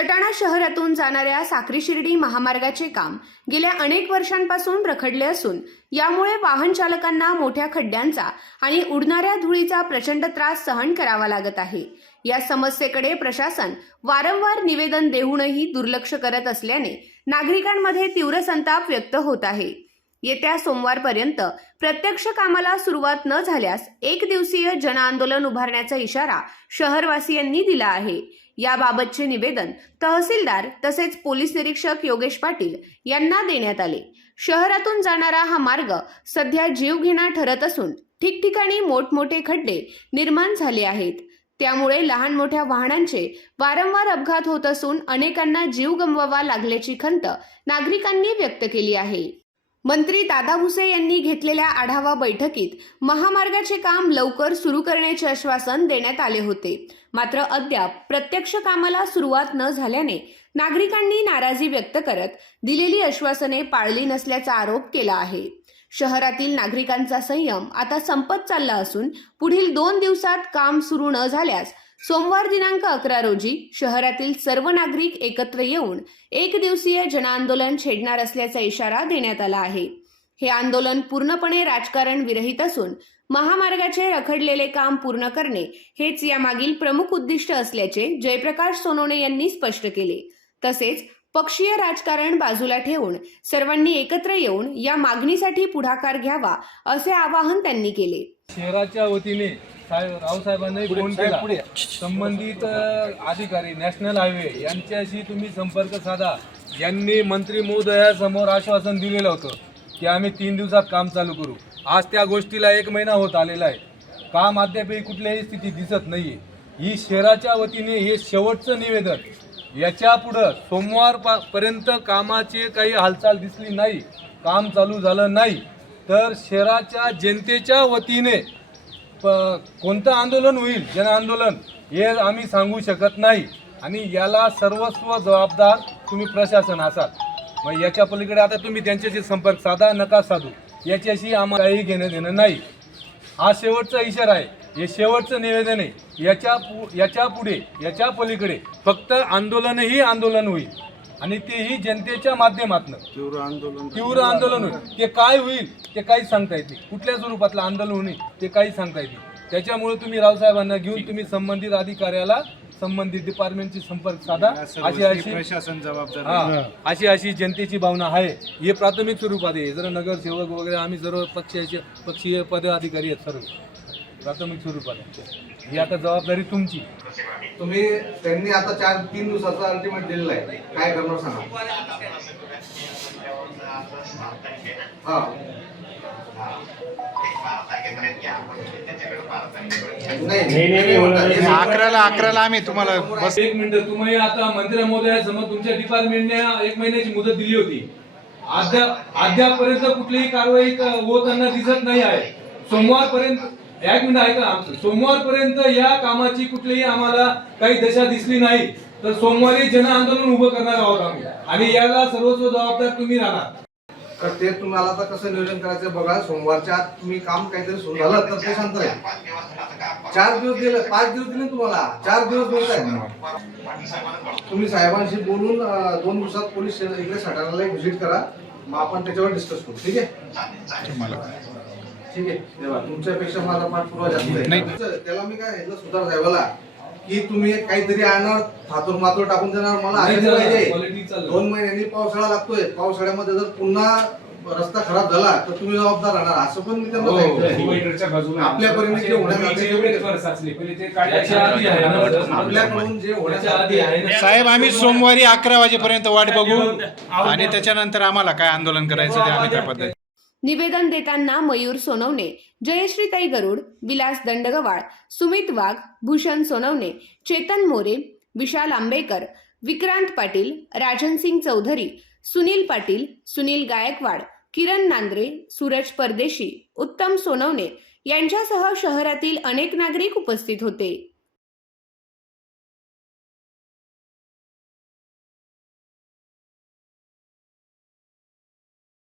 सटाणा शहरातून जाणाऱ्या साक्री शिर्डी महामार्गाचे काम गेल्या अनेक वर्षांपासून रखडले असून यामुळे वाहन चालकांना मोठ्या खड्ड्यांचा आणि उडणाऱ्या धुळीचा प्रचंड त्रास सहन करावा लागत आहे। या समस्येकडे प्रशासन वारंवार निवेदन देऊनही दुर्लक्ष करत असल्याने नागरिकांमध्ये तीव्र संताप व्यक्त होत आहे। येत्या सोमवारपर्यंत प्रत्यक्ष कामाला सुरुवात न झाल्यास एक दिवसीय जनआंदोलन उभारण्याचा इशारा शहरवासियांनी दिला आहे। याबाबतचे निवेदन तहसीलदार तसेच पोलीस निरीक्षक योगेश पाटील यांना देण्यात आले। शहरातून जाणारा हा मार्ग सध्या जीवघेणा ठरत असून ठिकठिकाणी मोठमोठे खड्डे निर्माण झाले आहेत। त्यामुळे लहान मोठ्या वाहनांचे वारंवार अपघात होत असून अनेकांना जीव गमवावा लागल्याची खंत नागरिकांनी व्यक्त केली आहे। मंत्री दादा भुसे यांनी घेतलेल्या आढावा बैठकीत महामार्गाचे काम लवकर सुरू करण्याचे आश्वासन देण्यात आले होते। मात्र अद्याप प्रत्यक्ष कामाला सुरुवात न झाल्याने नागरिकांनी नाराजी व्यक्त करत दिलेली आश्वासने पाळली नसल्याचा आरोप केला आहे। शहरातील नागरिकांचा संयम आता संपत चालला असून पुढील 2 दिवसात काम सुरू न झाल्यास सोमवार दिनांक 11 रोजी शहरातील सर्व नागरिक एकत्र येऊन एक दिवसीय जनआंदोलन छेडणार असल्याचा इशारा देण्यात आला आहे। हे आंदोलन पूर्णपणे राजकारण विरहित असून महामार्गाचे रखडलेले काम पूर्ण करणे हेच यामागील प्रमुख उद्दिष्ट असल्याचे जयप्रकाश सोनवणे यांनी स्पष्ट केले। तसेच पक्षीय राजकारण बाजूला ठेवून सर्वांनी एकत्र येऊन या मागणीसाठी पुढाकार घ्यावा असे आवाहन त्यांनी केले। शहराच्या वतीने रावसाहेबांनी फोन केला, संबंधित अधिकारी नॅशनल हायवे यांच्याशी तुम्ही संपर्क साधा। यांनी मंत्री महोदयासमोर आश्वासन दिलेलं होतं की आम्ही 3 दिवसात काम चालू करू। आज त्या गोष्टीला 1 महिना होत आलेला आहे, काम अद्यापही कुठल्याही स्थिती दिसत नाहीये। ही शहराच्या वतीने हे शेवटचं निवेदन, याच्या पुढं सोमवारपर्यंत कामाची काही हालचाल दिसली नाही, काम चालू झालं नाही तर शहराच्या जनतेच्या वतीने कोणतं आंदोलन होईल, जनआंदोलन, हे आम्ही सांगू शकत नाही आणि याला सर्वस्व जबाबदार तुम्ही प्रशासन असाल। मग याच्या पलीकडे आता तुम्ही त्यांच्याशी संपर्क साधा नका साधू, याच्याशी आम्हाला काही घेणं देणं नाही। हा शेवटचा इशारा आहे, हे शेवटचं निवेदन आहे। याच्या पुढे याच्या पलीकडे फक्त आंदोलनही आंदोलन होईल आणि तेही जनतेच्या माध्यमातून तीव्र आंदोलन होईल। ते काय होईल ते काही सांगता येत नाही, कुठल्या स्वरूपातलं आंदोलन होईल ते काही सांगता येत नाही। त्याच्यामुळे तुम्ही रावसाहेबांना घेऊन तुम्ही संबंधित अधिकाऱ्याला संबंधित डिपार्टमेंटची संपर्क साधा। अशी प्रशासन जबाबदार अशी जनतेची भावना आहे। हे प्राथमिक स्वरूपात आहे। जर नगरसेवक वगैरे आम्ही सर्व पक्षीय पदाधिकारी आहेत, सर्व प्राथमिक स्वरूपात आहे। ही आता जबाबदारी तुमची। त्यांनी आता 3 दिवसाचा अल्टिमेट दिलेला आहे, काय करणार सांगा। अकराला आम्ही तुम्हाला बस 1 मिनिट, तुम्ही आता मंत्री महोदयासमोर तुमच्या डिपार्टमेंटने 1 महिन्याची मुदत दिली होती, अद्यापपर्यंत कुठलीही कारवाई होताना दिसत नाही आहे। सोमवारपर्यंत 1 मिनिट ऐका आमचं, सोमवारपर्यंत या कामाची कुठलीही आम्हाला काही दशा दिसली नाही तर सोमवारी जनआंदोलन उभं करणार आहोत आम्ही आणि याला सर्वस्व जबाबदार तुम्ही राहणार। तर ते तुम्हाला आता कसं नियोजन करायचं बघा। सोमवारच्या आत तुम्ही काम काहीतरी सुरू झालं तर ते शांत राहील। 4 दिवस दिले, 5 दिवस दिले तुम्हाला, 4 दिवस दिवस आहे। तुम्ही साहेबांशी बोलून 2 दिवसात पोलीस इकडे सटाणाला एक व्हिजिट करा, मग आपण त्याच्यावर डिस्कस करू। ठीक आहे, ठीक आहे। तेव्हा तुमच्यापेक्षा माझा पाठपुरावा जास्त आहे। त्याला मी काय सांगितलं सुधार साहेबाला की तुम्ही काहीतरी आणणार, थातूर मातूर टाकून देणार, मला पाहिजे। 2 महिन्यांनी पावसाळा लागतोय, पावसाळ्यामध्ये जर पुन्हा रस्ता खराब झाला तर तुम्ही जबाबदार राहणार, असं पण मी त्यांना सांगितलं। आपल्याकडून जे होण्यासाठी साहेब आम्ही सोमवारी 11 वाजेपर्यंत वाट बघू आणि त्याच्यानंतर आम्हाला काय आंदोलन करायचं ते आम्ही त्या पद्धतीने। निवेदन देताना मयूर सोनवणे, जयश्रीताई गरुड, विलास दंडगवाळ, सुमित वाघ, भूषण सोनवणे, चेतन मोरे, विशाल आंबेकर, विक्रांत पाटील, राजन सिंग चौधरी, सुनील पाटील, सुनील गायकवाड, किरण नांद्रे, सूरज परदेशी, उत्तम सोनवणे यांच्यासह शहरातील अनेक नागरिक उपस्थित होते।